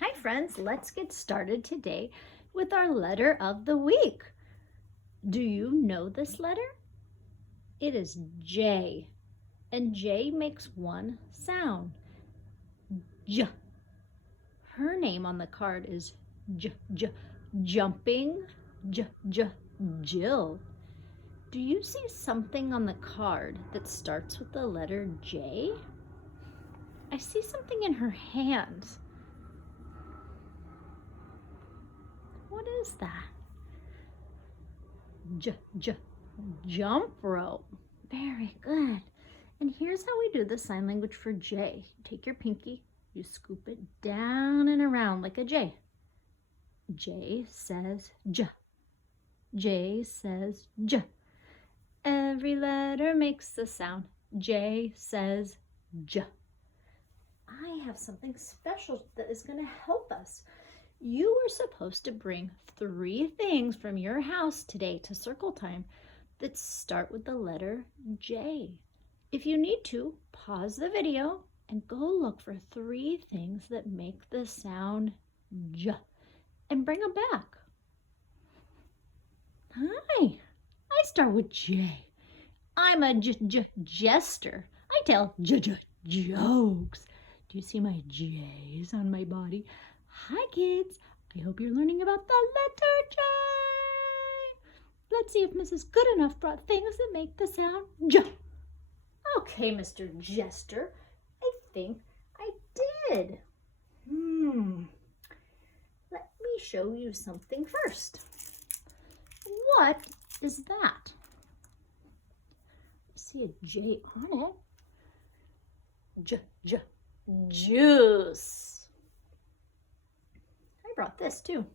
Hi friends, let's get started today with our letter of the week. Do you know this letter? It is J, and J makes one sound, J. Her name on the card is Jumping Jill. Do you see something on the card that starts with the letter J? I see something in her hands. What is that? Jump rope. Very good. And here's how we do the sign language for J. Take your pinky, you scoop it down and around like a J. J says J. J says J. Every letter makes the sound. J says J. I have something special that is going to help us. You are supposed to bring 3 things from your house today to Circle Time that start with the letter J. If you need to, pause the video and go look for 3 things that make the sound J and bring them back. Hi, I start with J. I'm a jester. I tell jokes. Do you see my J's on my body? Hi kids, I hope you're learning about the letter J. Let's see if Mrs. Goodenough brought things that make the sound J. Okay, Mr. Jester, I think I did. Let me show you something first. What is that? I see a J on it. Juice. I brought this too.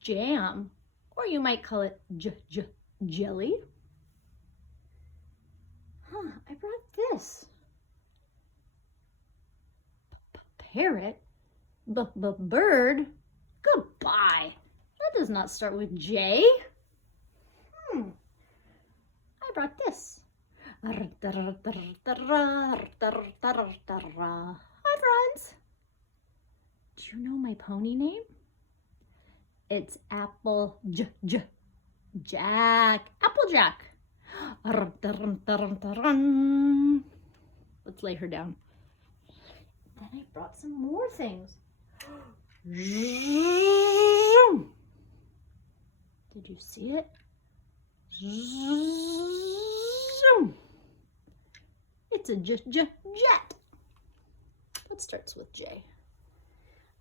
Jam, or you might call it jelly. I brought this. Parrot, bird. Goodbye. That does not start with J. I brought this. Hi friends. Do you know my pony name? It's Jack. Applejack. Let's lay her down. Then I brought some more things. Did you see it? It's a jet. What starts with J?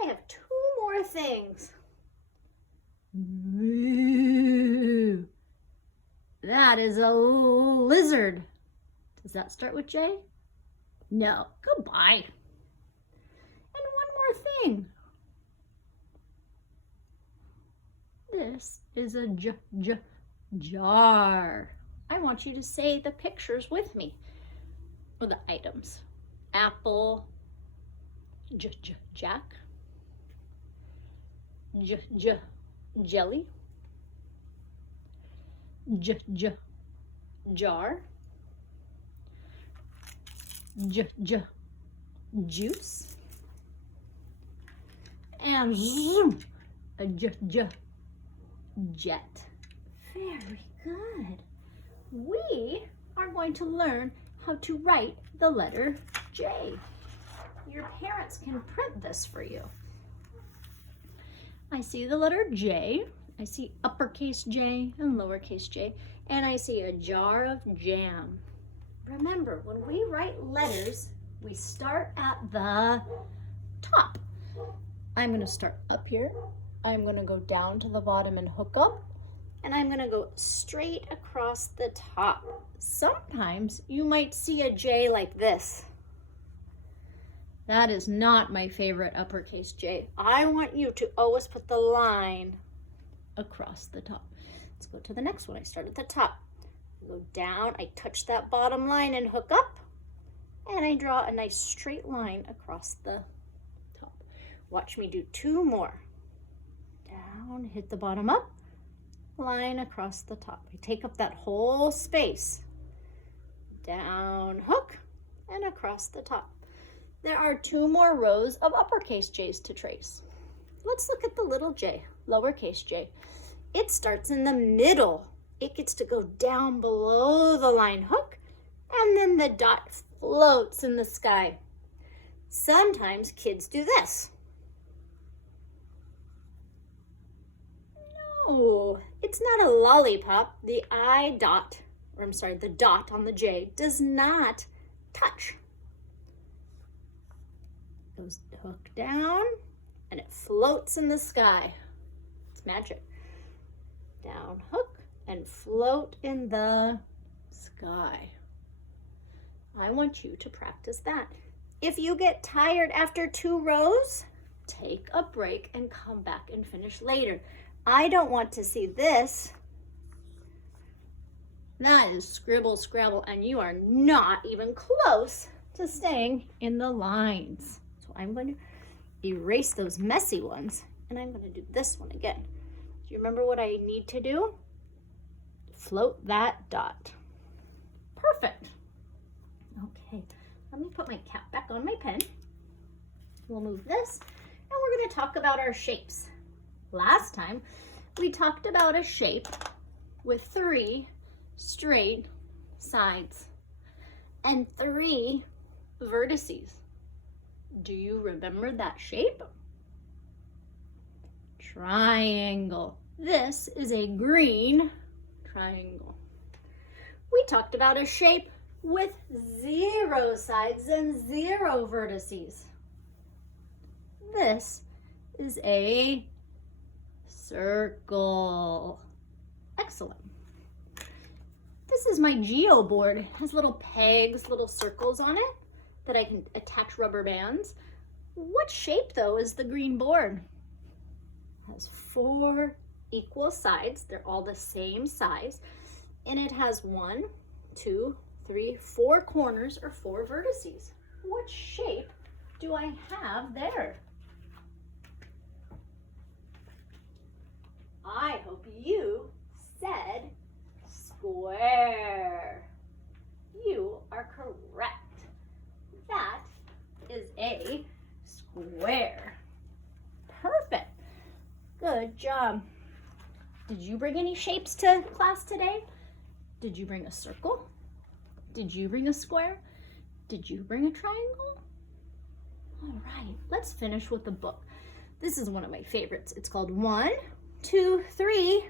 I have 2 more things. That is a lizard. Does that start with J? No. Goodbye. And one more thing. This is a jar. I want you to say the pictures with me, or the items. Apple, Jack, jelly, jar, juice, and a jet. Very good. We are going to learn how to write the letter J. Your parents can print this for you. I see the letter J. I see uppercase J and lowercase j, and I see a jar of jam. Remember, when we write letters, we start at the top. I'm going to start up here. I'm going to go down to the bottom and hook up, and I'm going to go straight across the top. Sometimes you might see a J like this. That is not my favorite uppercase J. I want you to always put the line across the top. Let's go to the next one. I start at the top. Go down, I touch that bottom line and hook up, and I draw a nice straight line across the top. Watch me do 2 more. Down, hit the bottom up, line across the top. I take up that whole space. Down, hook, and across the top. There are 2 more rows of uppercase J's to trace. Let's look at the little j, lowercase j. It starts in the middle. It gets to go down below the line hook, and then the dot floats in the sky. Sometimes kids do this. No, it's not a lollipop. The the dot on the J does not touch. Goes hook down, and it floats in the sky. It's magic. Down, hook, and float in the sky. I want you to practice that. If you get tired after 2 rows, take a break and come back and finish later. I don't want to see this. That is scribble scrabble, and you are not even close to staying in the lines. So I'm going to erase those messy ones, and I'm going to do this one again. Do you remember what I need to do? Float that dot. Perfect. Okay, let me put my cap back on my pen. We'll move this, and we're going to talk about our shapes. Last time, we talked about a shape with 3 straight sides and 3 vertices. Do you remember that shape? Triangle. This is a green triangle. We talked about a shape with 0 sides and 0 vertices. This is a circle. Excellent. This is my geo board. It has little pegs, little circles on it that I can attach rubber bands. What shape though is the green board? It has 4 equal sides. They're all the same size. And it has 1, 2, 3, 4 corners or 4 vertices. What shape do I have there? I hope you said square. You are correct. That is a square. Perfect. Good job. Did you bring any shapes to class today? Did you bring a circle? Did you bring a square? Did you bring a triangle? All right, let's finish with the book. This is one of my favorites. It's called 1, 2, 3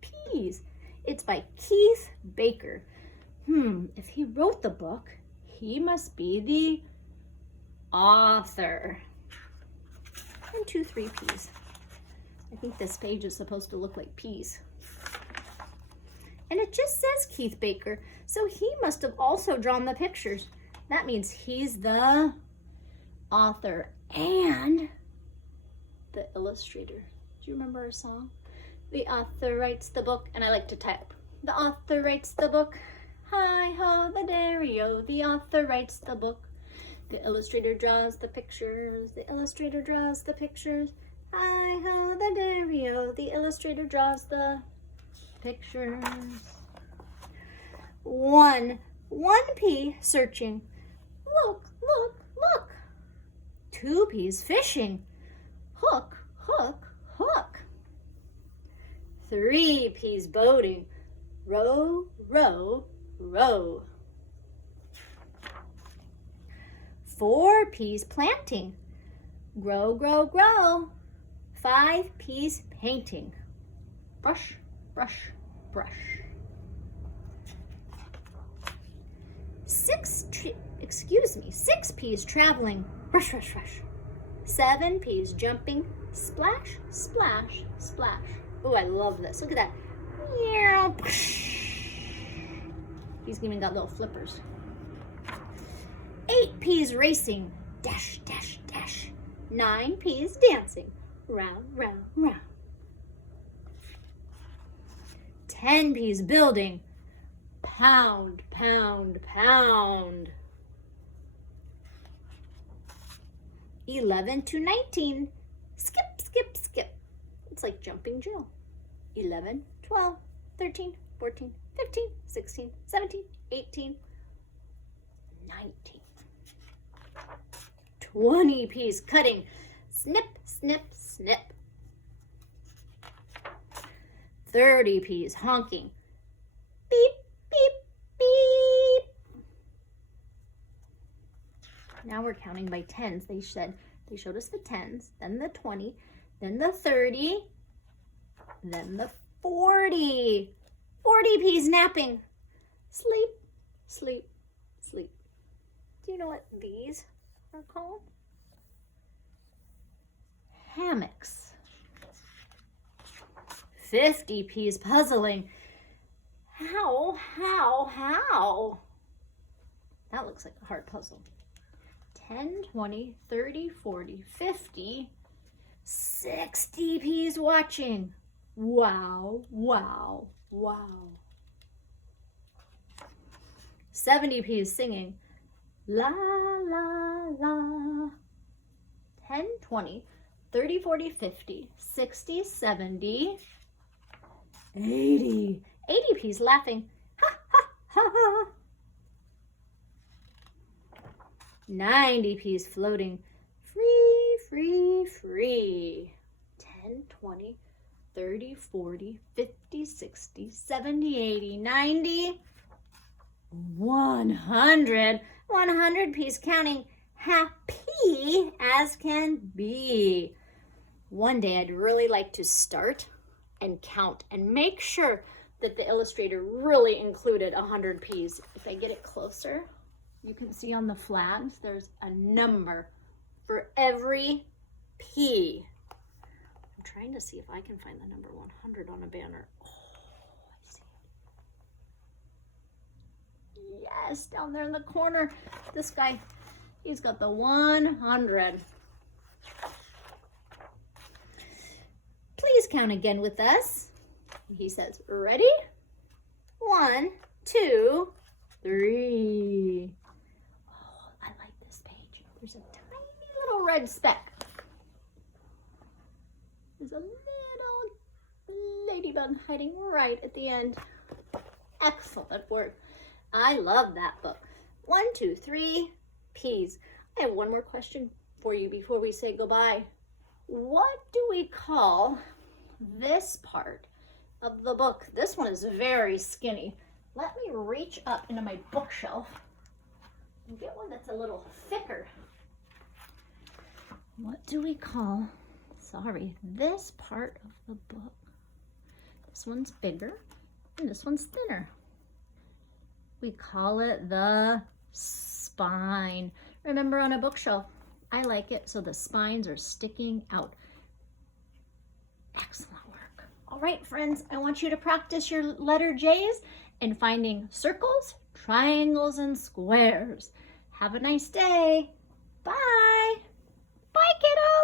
Peas. It's by Keith Baker. If he wrote the book, he must be the author. 1, 2, 3 peas. I think this page is supposed to look like peas. And it just says Keith Baker, so he must have also drawn the pictures. That means he's the author and the illustrator. Do you remember our song? The author writes the book, and I like to type. The author writes the book. Hi ho the dairy-o, the author writes the book. The illustrator draws the pictures. The illustrator draws the pictures. Hi ho the dairy-o, the illustrator draws the pictures. 1 pea searching. Look, look, look. 2 peas fishing. Hook, hook, hook. 3 peas boating. Row, row, row. 4 peas planting. Grow, grow, grow. 5 peas painting. Brush, brush, brush. 6 peas traveling. Brush, brush, brush. 7 peas jumping. Splash, splash, splash. Oh, I love this. Look at that. He's even got little flippers. 8 peas racing. Dash, dash, dash. 9 peas dancing. Round, round, round. 10 peas building. Pound, pound, pound. 11 to 19. Skip, skip, skip. It's like jumping Jill. 11, 12, 13, 14, 15, 16, 17, 18, 19. 20 P's cutting. Snip, snip, snip. 30 P's honking. Beep, beep, beep. Now we're counting by tens. They showed us the tens, then the 20, then the 30, then the 40. 40 P's napping. Sleep, sleep, sleep. Do you know what these are called? Hammocks. 50 P's puzzling. How? That looks like a hard puzzle. 10, 20, 30, 40, 50, 60 P's watching. Wow, wow, wow. 70 P's singing. La, la, la. 10, 20, 30, 40, 50, 60, 70, 80. 80 P's laughing. Ha, ha, ha, ha. 90 P's floating. Free, free, free. 10, 20, 30, 40, 50, 60, 70, 80, 90, 100. 100 P's counting. Happy as can be. One day I'd really like to start and count and make sure that the illustrator really included 100 P's. If I get it closer, you can see on the flags there's a number for every P. I'm trying to see if I can find the number 100 on a banner. Oh, I see it. Yes, down there in the corner. This guy, he's got the 100. Please count again with us. He says, ready? 1, 2, 3. Oh, I like this page. There's a tiny little red speck. There's a little ladybug hiding right at the end. Excellent work. I love that book. 1, 2, 3 P's. I have one more question for you before we say goodbye. What do we call this part of the book? This one is very skinny. Let me reach up into my bookshelf and get one that's a little thicker. What do we call, this part of the book? This one's bigger and this one's thinner. We call it the spine. Remember, on a bookshelf, I like it so the spines are sticking out. Excellent work. All right, friends, I want you to practice your letter J's and finding circles, triangles, and squares. Have a nice day. Bye. Bye, kiddos.